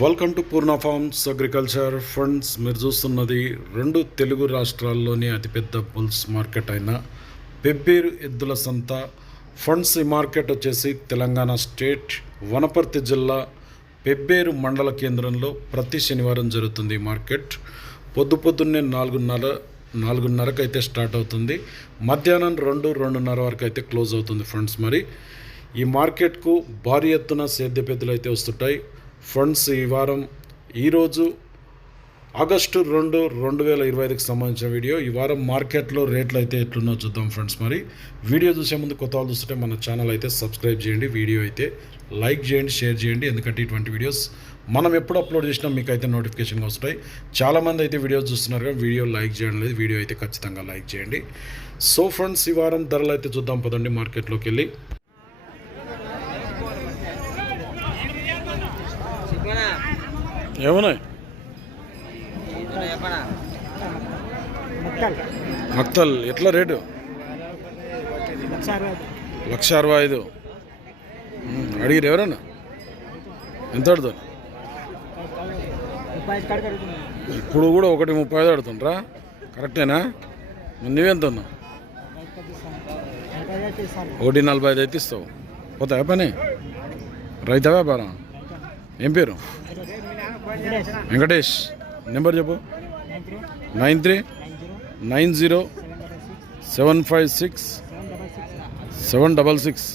Welcome to Purna farms agriculture funds మీరు చూస్తున్నది రెండు తెలుగు రాష్ట్రాల్లోని అతిపెద్ద బుల్స్ మార్కెట్ అయిన పెబ్బేరు ఎద్దుల సంత. ఫండ్స్ ఈ మార్కెట్ వచ్చేసి తెలంగాణ స్టేట్ వనపర్తి జిల్లా పెబ్బేరు మండల కేంద్రంలో ప్రతి శనివారం జరుగుతుంది ఈ మార్కెట్. పొద్దు పొద్దున్నే నాలుగున్నర నాలుగున్నరకు అయితే స్టార్ట్ అవుతుంది. మధ్యాహ్నం రెండు రెండున్నర వరకు అయితే క్లోజ్ అవుతుంది ఫండ్స్ మరి. ఈ మార్కెట్కు భారీ ఎత్తున సేద్య పెద్దలు అయితే వస్తుంటాయి. ఫండ్స్ ఈ వారం. ఈరోజు ఆగస్టు రెండు రెండు వేల ఇరవై ఐదుకి సంబంధించిన వీడియో. ఈ వారం మార్కెట్లో రేట్లు అయితే ఎట్లున్నో చూద్దాం ఫ్రెండ్స్ మరి. వీడియో చూసే ముందు కొత్త వాళ్ళు చూస్తుంటే మన ఛానల్ అయితే సబ్స్క్రైబ్ చేయండి వీడియో అయితే లైక్ చేయండి షేర్ చేయండి. ఎందుకంటే ఇటువంటి వీడియోస్ మనం ఎప్పుడు అప్లోడ్ చేసినా మీకు అయితే నోటిఫికేషన్గా వస్తాయి. చాలామంది అయితే వీడియోస్ చూస్తున్నారు కానీ వీడియో లైక్ చేయడం లేదు వీడియో అయితే ఖచ్చితంగా లైక్ చేయండి. సో ఫ్రెండ్స్ ఈ వారం ధరలు అయితే చూద్దాం పదండి మార్కెట్లోకి వెళ్ళి. ఏమున్నాయి? మక్తల్ ఎట్లా రేటు? లక్ష అరవై ఐదు. ఉమ్, అడిగిరు ఎవరన్నా? ఎంత అడుగుతారు? ఇప్పుడు కూడా ఒకటి ముప్పై ఐదు అడుగుతుండ్రా. కరెక్టేనా? నువ్వెంత ఉన్నావు ఒకటి నలభై ఐదు అయితే ఇస్తావు. పోతాయా పని? రైతా వ్యాపారం? ఏం పేరు? వెంకటేష్. నెంబర్ చెప్పు. Nine three nine zero seven five six seven double six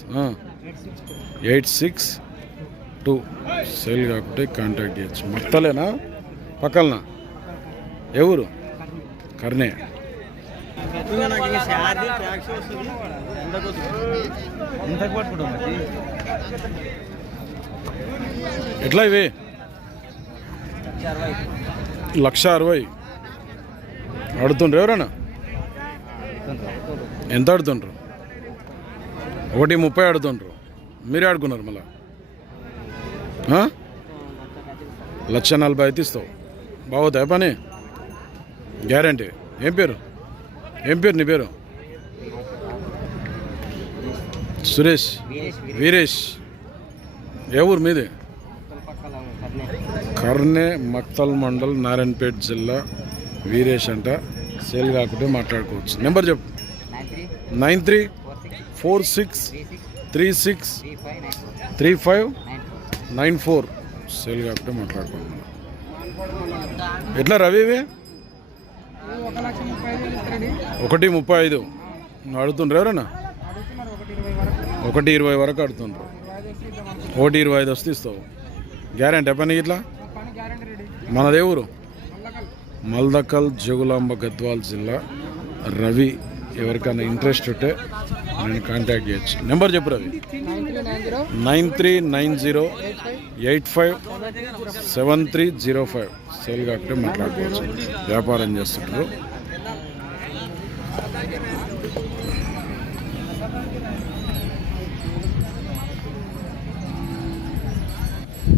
eight six two. Sale కాకుంటే కాంటాక్ట్ చేయొచ్చు. మొత్తలేనా? పక్కలనా? ఎవరు కర్నే ఎట్లా ఇవి? లక్ష అరవై. అడుతుండ్రు ఎవరన్నా ఎంత ఆడుతుండ్రు? ఒకటి ముప్పై ఆడుతుండ్రు. మీరే ఆడుకున్నారు మళ్ళా? లక్ష నలభై అయితే ఇస్తావు. బాగుతాయి పని? గ్యారంటీ. ఏం పేరు? ఏం పేరు నీ పేరు? సురేష్. వీరేష్. ఏ ఊరు మీది? కర్నే మక్తల్ మండల్ నారాయణపేట జిల్లా వీరేష్ అంట. సేల్ కాకుంటే మాట్లాడుకోవచ్చు. నెంబర్ చెప్పు. Nine three four six three six three five nine four. Sale కాకుండా మాట్లాడుకుంటున్నాం ఎట్లా రవి ఇవి? ఒకటి ముప్పై ఐదు. అడుగుతుండ్రు ఎవరన్నా? ఒకటి ఇరవై వరకు అడుగుతుండ్రు ఒకటి ఇరవై ఐదు వస్తే ఇస్తావు. గ్యారంటీ పని ఇట్లా? మనదే ఊరు మల్దకల్ జగులాంబ గద్వాల్ జిల్లా. రవి ఎవరికైనా ఇంట్రెస్ట్ ఉంటే నేను కాంటాక్ట్ చేయొచ్చు. నెంబర్ చెప్పు Ravi. Nine three nine zero eight five seven three zero five. Sale కాబట్టి మాట్లాడుకోవచ్చు. వ్యాపారం చేస్తుంటారు.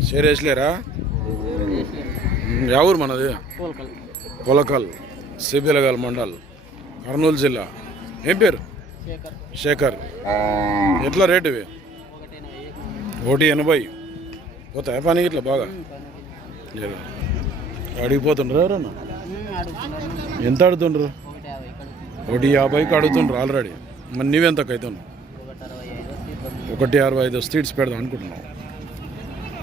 షేర్ వేసలేరా ఎవరు మనది? పోల్కల్ సిబిలగల్ మండల్ కర్నూలు జిల్లా. ఏం పేరు? శేఖర్. ఎట్లా రేటు ఇవి? ఒకటి ఎనభై. పోతాయి పని ఇట్లా బాగా. అడిగిపోతుండ్రు ఎవరన్నా? ఎంత అడుగుతుండ్రు? ఒకటి యాభైకి అడుగుతుండ్రు ఆల్రెడీ. మరి నీవెంతకు అవుతున్నావు ఒకటి అరవై ఐదు స్ట్రీట్స్ పెడదాం అనుకుంటున్నావు.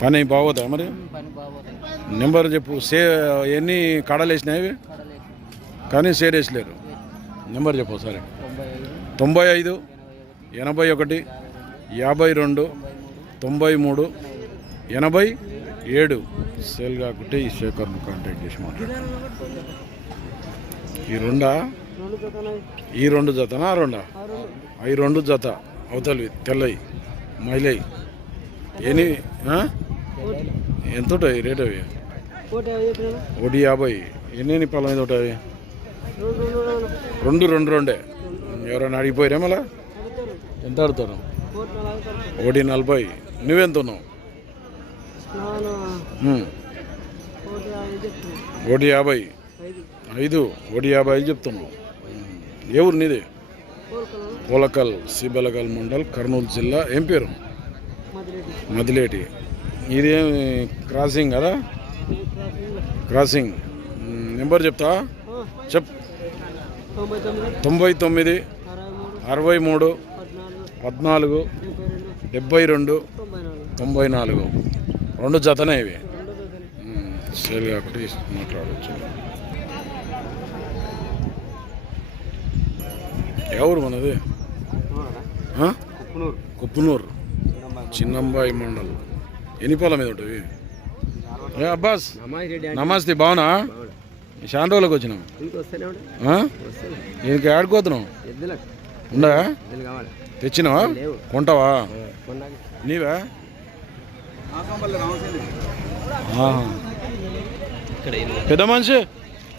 పని బాగోదా మరి? నెంబర్ చెప్పు. సే ఎన్ని కడలు వేసినాయి కానీ షేర్ వేసలేరు. నెంబర్ చెప్పు సరే తొంభై ఐదు ఎనభై ఒకటి యాభై రెండు తొంభై మూడు ఎనభై ఏడు. సేల్ కాకుంటే ఈ శేఖర్ను కాంటాక్ట్ చేసి మాట్లాడు. ఈ రెండా? రెండు ఈ రెండు జతనా? ఆ రెండా? ఈ రెండు రెండు జత. అవతలి తెల్లవి మహిళ. ఎన్ని ఆ? ఎంత ఉంటాయి రేట్ అవి? ఒకటి యాభై ఒకటి ఎన్ని పొలం మీద ఉంటాయి రెండు రెండు రెండు. ఎవరైనా అడిగిపోయారా మళ్ళా? ఎంత నలభై ఒకటి నలభై. నువ్వెంత ఉన్నావు. ఒకటి యాభై ఒకటి ఐదు. ఒకటి యాభై ఐదు చెప్తున్నావు. ఏ ఊరు నీది? పోలకల్ సిబెలకల్ మండల్ కర్నూలు జిల్లా. ఏం పేరు? మదిలేటి. ఇది ఏమి క్రాసింగ్ కదా? క్రాసింగ్ నెంబర్ చెప్తా? చెప్. తొంభై తొమ్మిది. అరవై మూడు పద్నాలుగు డెబ్బై రెండు తొంభై నాలుగు. రెండు జతనే ఇవి. సేల్ కాబట్టి మాట్లాడవచ్చు ఎవరు మనది? కుప్పనూరు. చిన్నంబాయి మండలం. ఎన్ని పాల మీద ఉంటుంది? ఏ అబ్బాస్ నమస్తే బావునా? చాలా రోజులకు వచ్చినాం. దీనికి ఆడుకోతున్నావు ఎద్దులకు ఉందా? తెచ్చినావా. కొంటావా? నీవా? పెద్ద మనిషి?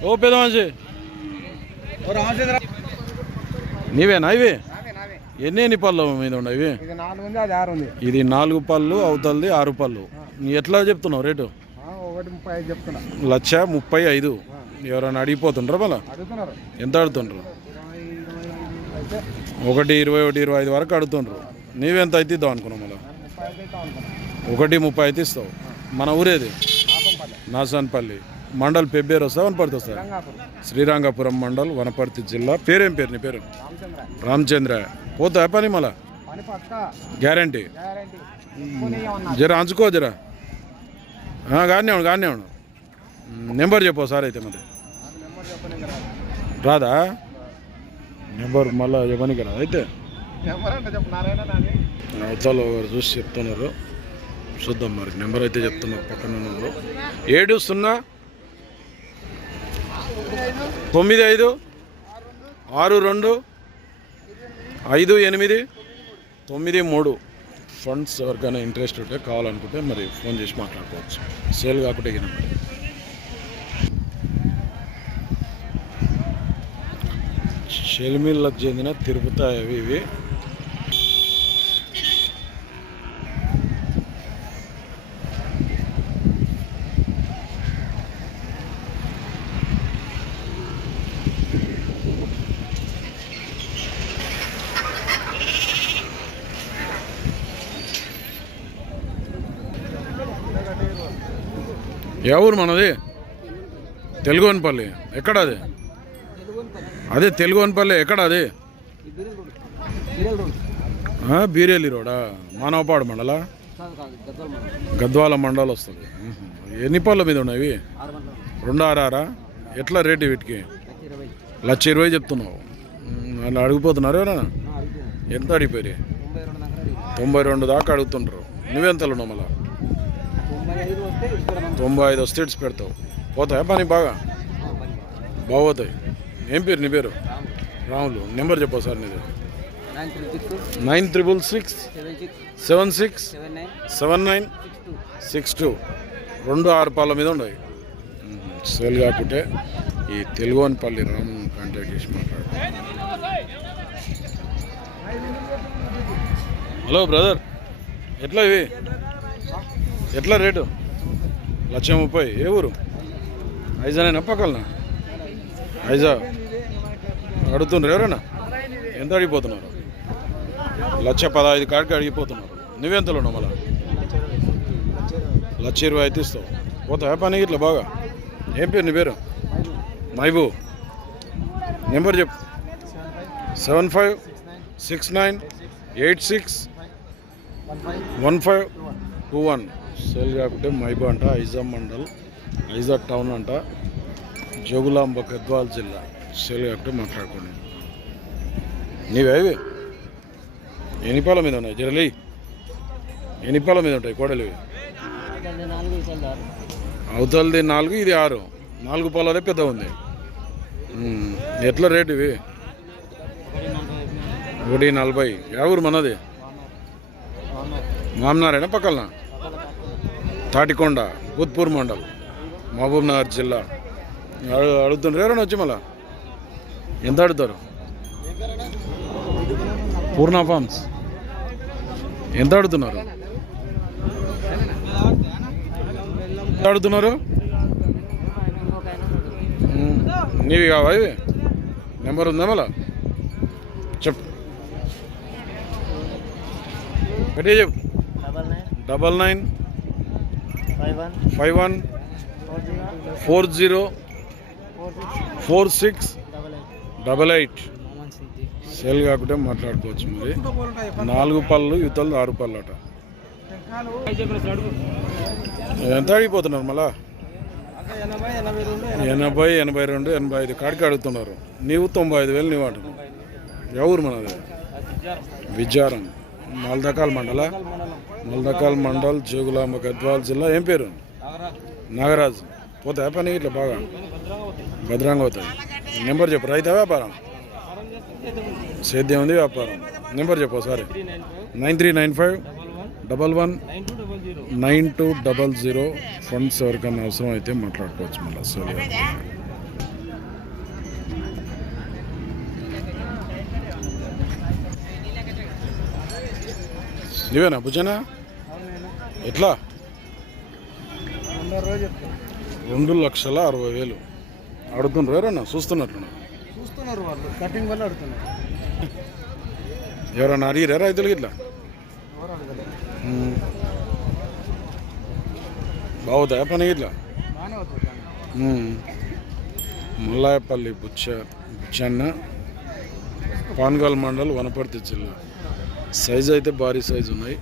ఓ పెద్ద మనిషి. నీవేనా ఇవి? ఎన్ని ఎన్ని పళ్ళు మీద ఉన్నాయి ఇది నాలుగు పళ్ళు అవతలది ఆరు పళ్ళు. ఎట్లా చెప్తున్నావు రేటు? ఒకటి ముప్పై ఐదు చెప్తున్నా. లక్ష ముప్పై ఐదు. ఎవరైనా అడిగిపోతుండ్రా మళ్ళా? అడుగుతున్నారు. ఎంత అడుగుతుండ్రు? ఒకటి ఇరవై ఒకటి ఇరవై ఐదు వరకు అడుగుతుండ్రు. నీవెంత అయితే ఇద్దాం అనుకున్నావు మళ్ళా? ఒకటి ముప్పై అయితే ఇస్తావు. మన ఊరేది? నాసాన్పల్లి మండల్ పెబ్బేరు వస్తా వనపర్తి వస్తా రంగాపురం శ్రీరంగపురం మండల్ వనపర్తి జిల్లా. పేరేం పేరు నీ పేరు? రామచంద్ర. పోతా పని మళ్ళా? గ్యారంటీ. జర అంచుకో జర. గానే ఉండు గానే ఉండు. నెంబర్ చెప్పు సార్ అయితే మరి. రాదా? నెంబర్ మళ్ళా చెప్పనికి రాదు అయితే? ఒకరు చూసి చెప్తున్నారు. చూద్దాం మరి నెంబర్ అయితే చెప్తున్నారు పక్కన ఉన్నారు ఏడు సున్నా? తొమ్మిది ఐదు? ఆరు రెండు? ఐదు ఎనిమిది? తొమ్మిది మూడు? ఫండ్స్ ఎవరికైనా ఇంట్రెస్ట్ ఉంటే కావాలనుకుంటే మరి ఫోన్ చేసి మాట్లాడుకోవచ్చు. సేల్ కాకుండా ఇక నెంబర్ షెల్మిల్లకు చెందిన తిరుపతి అవి ఇవి. ఏ ఊరు మనది? తెలుగువనపల్లి ఎక్కడ అది అదే తెలుగువనపల్లి ఎక్కడ అది బీరేలి రోడా? మానవపాడు మండల? గద్వాల మండలం వస్తుంది. ఎన్ని పళ్ళ మీద ఉన్నాయి? రెండు ఆరారా? ఎట్లా రేటు వీటికి? లక్ష ఇరవై చెప్తున్నావు. వాళ్ళు అడిగిపోతున్నారు ఎంత అడిగిపోయి తొంభై రెండు దగ్గర తొంభై రెండు దాకా అడుగుతుంటారు నువ్వెంతలు ఉన్నావు మళ్ళా? తొంభై ఐదు ఇడిచి పెడతావు. పోతాయా పని బాగా? బాగోతాయి. ఏం పేరు నీ పేరు? రాములు. నెంబర్ చెప్పు సార్ నీది. Nine three six nine triple six seven six seven nine six two. Six two రెండు ఆరు పాల మీద ఉన్నాయి. సేల్ కాకుంటే ఈ తెలుగువనపల్లి రాము కాంటాక్ట్ చేసి మాట్లాడు. Hello brother. ఎట్లా ఇవి ఎట్లా రేటు? లక్ష ముప్పై. ఏ ఊరు? ఐజానేనా పక్కలనా? ఐజా? అడుగుతుండ్రు ఎవరైనా? ఎంత అడిగిపోతున్నారు? లక్ష పదహైదు కాడికి అడిగిపోతున్నారు. నువ్వెంతలో ఉన్నావు మళ్ళా? లక్ష ఇరవై అయితే ఇస్తావు పోతా పని ఇట్లా బాగా? ఏం పేరు నీ పేరు? మైబూ నెంబర్ చెప్పు. Seven five six nine eight six one five two one. Sale కాకుంటే మైబా అంట ఐజా మండల్ ఐజా టౌన్ అంట జోగులాంబ గద్వాల్ జిల్లా. సేల్ కాకుంటే మాట్లాడుకోండి. నీవేవి ఎనిపాల మీద ఉన్నాయి? జరలి. ఎనిపాల మీద ఉంటాయి కోడలు నాలుగు అవతలది నాలుగు ఇది ఆరు. నాలుగు పాలదే పెద్ద ఉంది. ఎట్లా రేటు ఇవి? ఒకటి నలభై. యా ఊరు మనది? మామనారాయణ పక్కన? తాటికొండ భూత్పూర్ మండల్ మహబూబ్ నగర్ జిల్లా. అడు- అడుగుతుండ్రు. ఎవరైనా వచ్చి మళ్ళా? ఎంత అడుగుతారు? పూర్ణ ఫార్మ్స్. ఎంత అడుగుతున్నారు? ఎంత అడుగుతున్నారు. నీవి కావా ఇవి? నెంబర్ ఉందా మళ్ళా? చెప్పు. గట్టిగా చెప్పు. Double nine five one four zero four six double eight sale కాకుండా మాట్లాడుకోవచ్చు మరి. నాలుగు పళ్ళు యువతలు ఆరు పళ్ళు అట. ఎంత అడిగిపోతున్నారు మళ్ళా? ఎనభై ఎనభై రెండు ఎనభై ఐదు. కాడికి అడుగుతున్నారు. నీవు తొంభై ఐదు వేలు నీవు అంటున్నావు. ఎవరు మనది? విజారం మల్దకాల్ మండల? మల్దకాల్ మండల్ జోగులాంబ గద్వాల్ జిల్లా. ఏం పేరు? నాగరాజ్. పోతాయా పని? ఇట్లా బాగా భద్రంగా అవుతాయి నెంబర్ చెప్పు. రైతా వ్యాపారం? సేద్యం ఉంది వ్యాపారం. నెంబర్ చెప్పు ఒకసారి. Nine three nine five double one nine two double zero. Nine two double zero funds ఎవరికైనా అవసరం అయితే మాట్లాడుకోవచ్చు మళ్ళీ. సరే ఇవేనా భుజనా? ఎట్లా? రెండు లక్షల అరవై వేలు. అడుగుతుండ్రు ఎవరన్నా? చూస్తున్నట్లు చూస్తున్నారు వాళ్ళు. కటింగ్ వల్ల అడుగుతున్నారు ఎవరన్నా అడిగిరా రైతులకి ఇట్లా. బాగుతాయా పని ఇట్లా. ముల్లాయపల్లి బుచ్చ బుచ్చన్న పాన్గల్ మండల్ వనపర్తి జిల్లా. సైజు అయితే భారీ సైజు ఉన్నాయి.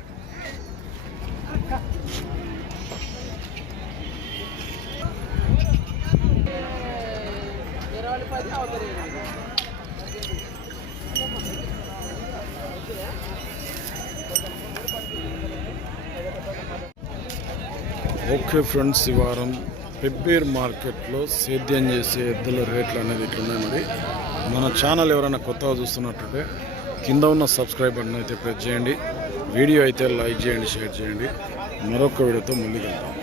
ఓకే ఫ్రెండ్స్ ఈ వారం పెబ్బేర్ మార్కెట్లో సేద్యం చేసే ఎద్దుల రేట్లు అనేది ఇట్లున్నాయి మరి. మన ఛానల్ ఎవరైనా కొత్తగా చూస్తున్నట్టుంటే కింద ఉన్న సబ్స్క్రైబ్ బటన్ అయితే ప్రెస్ చేయండి. వీడియో అయితే లైక్ చేయండి షేర్ చేయండి. మరొక వీడియోతో మళ్ళీ కలుద్దాం.